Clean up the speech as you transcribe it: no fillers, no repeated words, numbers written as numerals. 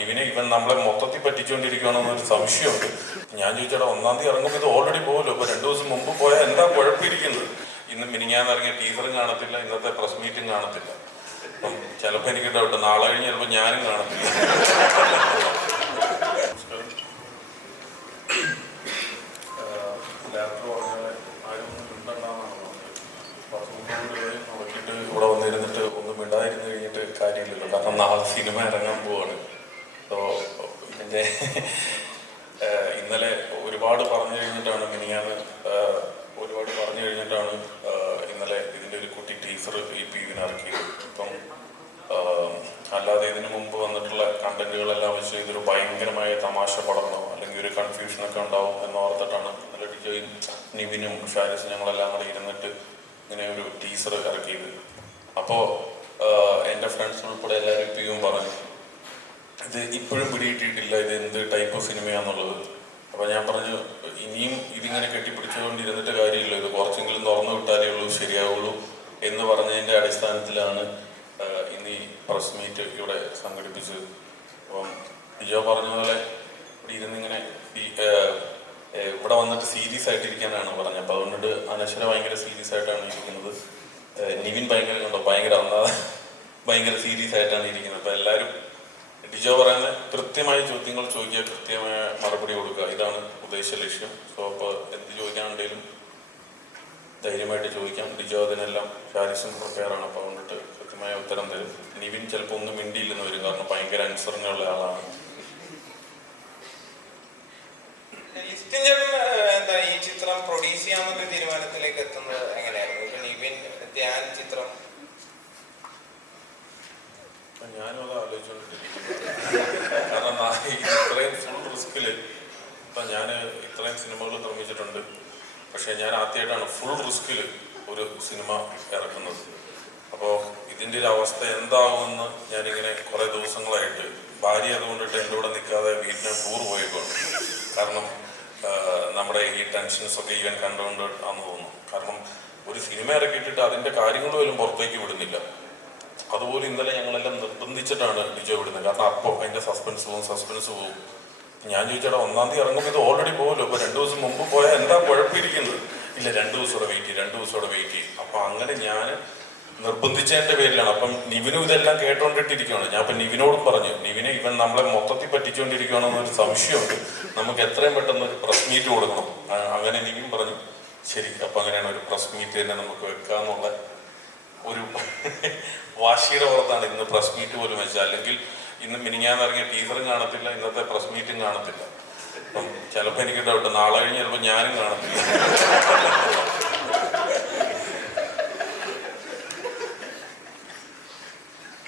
നിവിനെ ഇവൻ നമ്മളെ മൊത്തത്തിൽ പറ്റിച്ചുകൊണ്ടിരിക്കുകയാണെന്നൊരു സംശയമുണ്ട്. ഞാൻ ചോദിച്ചാൽ 1-ാം തീയതി ഇറങ്ങുമ്പോൾ ഇത് ഓൾറെഡി പോകുമല്ലോ, ഇപ്പൊ 2 ദിവസം മുമ്പ് പോയാൽ എന്താ കുഴപ്പമിരിക്കുന്നത്? ഇന്ന് മിനിങ്ങാന്ന് ഇറങ്ങിയ ടീച്ചറും കാണത്തില്ല, ഇന്നത്തെ പ്രസ് മീറ്റും കാണത്തില്ല. അപ്പം ചിലപ്പോൾ എനിക്ക് ഡൗട്ട് നാളെ കഴിഞ്ഞ് ചിലപ്പോൾ ഞാനും കാണത്തില്ല. ഇവിടെ വന്നിരുന്നിട്ട് ഒന്നും മിണ്ടായിരുന്നു കഴിഞ്ഞിട്ട് കാര്യമില്ലല്ലോ, കാരണം നാളെ സിനിമ ഇറങ്ങാൻ പോവാണ്. പിന്നെ ഇന്നലെ ഒരുപാട് പറഞ്ഞു കഴിഞ്ഞിട്ടാണ് ഇന്നലെ ഇതിൻ്റെ ഒരു കുട്ടി ടീച്ചർ ഈ PVന് ഇറക്കിയത്. ഇപ്പം അല്ലാതെ ഇതിനു മുമ്പ് വന്നിട്ടുള്ള കണ്ടന്റുകളെല്ലാം വെച്ച് ഇതൊരു ഭയങ്കരമായ തമാശ പടർന്നോ അല്ലെങ്കിൽ ഒരു കൺഫ്യൂഷനൊക്കെ ഉണ്ടാവും എന്നോർത്തിട്ടാണ് ഇന്നലെ ഡിജോയും നിവിനും ഷാരിസും ഞങ്ങളെല്ലാം കൂടെ ഇരുന്നിട്ട് ഇങ്ങനെ ഒരു ടീസർ ഇറക്കിയത്. അപ്പോൾ എൻ്റെ ഫ്രണ്ട്സ് ഉൾപ്പെടെ എല്ലാവരും PVയും പറഞ്ഞു ഇത് ഇപ്പോഴും പിടികിട്ടിയിട്ടില്ല, ഇത് എന്ത് ടൈപ്പ് ഓഫ് സിനിമയാണെന്നുള്ളത്. അപ്പോൾ ഞാൻ പറഞ്ഞു ഇനിയും ഇതിങ്ങനെ കെട്ടിപ്പിടിച്ചുകൊണ്ടിരുന്നിട്ട് കാര്യമില്ല, ഇത് കുറച്ചെങ്കിലും തുറന്നു വിട്ടാലേ ഉള്ളൂ ശരിയാവുള്ളൂ എന്ന് പറഞ്ഞതിൻ്റെ അടിസ്ഥാനത്തിലാണ് ഇന്ന് ഈ പ്രസ് മീറ്റ് ഇവിടെ സംഘടിപ്പിച്ചത്. അപ്പം ഡിജോ പറഞ്ഞ പോലെ ഇവിടെ ഇരുന്നിങ്ങനെ ഇവിടെ വന്നിട്ട് സീരിയസ് ആയിട്ടിരിക്കാനാണ് പറഞ്ഞത്. അപ്പോൾ അതുകൊണ്ടിട്ട് അനശ്വര ഭയങ്കര സീരിയസ് ആയിട്ടാണ് ഇരിക്കുന്നത്, നിവിൻ ഭയങ്കര സീരിയസ് ആയിട്ടാണ് ഇരിക്കുന്നത്. അപ്പോൾ എല്ലാവരും ഡിജോ പറയുന്ന കൃത്യമായ ചോദ്യങ്ങൾ ചോദിക്കുക, കൃത്യമായ മറുപടി കൊടുക്കുക, ഇതാണ് ഉദ്ദേശ ലക്ഷ്യം. സോ അപ്പോൾ എന്ത് ചോദിക്കാനുണ്ടെങ്കിലും ധൈര്യമായിട്ട് ചോദിക്കാം. ഡിജോ അതിനെല്ലാം ഷാരിസും പ്രിപ്പയറാണ്. അപ്പോൾ അതുകൊണ്ടിട്ട് കൃത്യമായ ഉത്തരം തരും. നിവിൻ ചിലപ്പോൾ ഒന്നും മിണ്ടിയില്ലെന്ന് വരും, കാരണം ഭയങ്കര അനുസരണയുള്ള ആളാണ്. ഈ ചിത്രം പ്രൊഡ്യൂസ് ചെയ്യാമെന്നൊരു തീരുമാനത്തിലേക്ക് എത്തുന്നത് എങ്ങനെയായിരുന്നു? ഇപ്പൊ നിവിൻ ധ്യാൻ ചിത്രം ഞാനും അത് ആലോചിച്ചുകൊണ്ടിരിക്കുന്നു. കാരണം ഇത്രയും ഫുൾ റിസ്കില് ഇപ്പം ഞാൻ ഇത്രയും സിനിമകൾ നിർമ്മിച്ചിട്ടുണ്ട്, പക്ഷെ ഞാൻ ആദ്യമായിട്ടാണ് ഫുൾ റിസ്കിൽ ഒരു സിനിമ ഇറക്കുന്നത്. അപ്പോൾ ഇതിൻ്റെ ഒരു അവസ്ഥ എന്താകുമെന്ന് ഞാനിങ്ങനെ കുറേ ദിവസങ്ങളായിട്ട് ഭാര്യ അതുകൊണ്ടിട്ട് എൻ്റെ കൂടെ നിൽക്കാതെ വീട്ടിന് ടൂർ പോയിക്കൊണ്ട്, കാരണം നമ്മുടെ ഈ ടെൻഷൻസൊക്കെ ഈവൻ കണ്ടുകൊണ്ട് ആണെന്ന് തോന്നുന്നു. കാരണം ഒരു സിനിമ ഇറക്കിയിട്ടിട്ട് അതിൻ്റെ കാര്യങ്ങൾ പോലും പുറത്തേക്ക് വിടുന്നില്ല. അതുപോലെ ഇന്നലെ ഞങ്ങളെല്ലാം നിർബന്ധിച്ചിട്ടാണ് ഡിജോ വിടുന്നത്, കാരണം അപ്പോൾ അതിൻ്റെ സസ്പെൻസ് പോകും. ഞാൻ ചോദിച്ചാൽ 1-ാം തീയതി ഇറങ്ങുമ്പോൾ ഇത് ഓൾറെഡി പോകുമല്ലോ, ഇപ്പോൾ 2 ദിവസം മുമ്പ് പോയാൽ എന്താ കുഴപ്പമിരിക്കുന്നത്? ഇല്ല, 2 ദിവസം വെയിറ്റ് ചെയ്യും. അപ്പം അങ്ങനെ ഞാൻ നിർബന്ധിച്ചതിൻ്റെ പേരിലാണ്. അപ്പം നിവിനും ഇതെല്ലാം കേട്ടോണ്ടിട്ടിരിക്കുകയാണ്. ഞാൻ അപ്പം നിവിനോടും പറഞ്ഞു, നിവിനെ ഇവൻ നമ്മളെ മൊത്തത്തിൽ പറ്റിച്ചുകൊണ്ടിരിക്കുകയാണെന്നൊരു സംശയമുണ്ട്, നമുക്ക് എത്രയും പെട്ടെന്ന് ഒരു പ്രസ് മീറ്റ് കൊടുക്കണം. അങ്ങനെ നിവിൻ പറഞ്ഞു ശരി, അപ്പം അങ്ങനെയാണ് ഒരു പ്രസ് മീറ്റ് തന്നെ നമുക്ക് വെക്കാമെന്നുള്ള ഒരു വാശിയുടെ പുറത്താണ് ഇന്ന് പ്രസ് മീറ്റ് പോലും വെച്ചത്. അല്ലെങ്കിൽ ഇന്ന് മിനിങ്ങാന്ന് ഇറങ്ങിയ ടീച്ചറും കാണത്തില്ല, ഇന്നത്തെ പ്രസ് മീറ്റും കാണത്തില്ല. അപ്പം ചിലപ്പോൾ എനിക്ക് ഡൗട്ട് നാളെ കഴിഞ്ഞ് ചിലപ്പോൾ ഞാനും കാണത്തില്ല.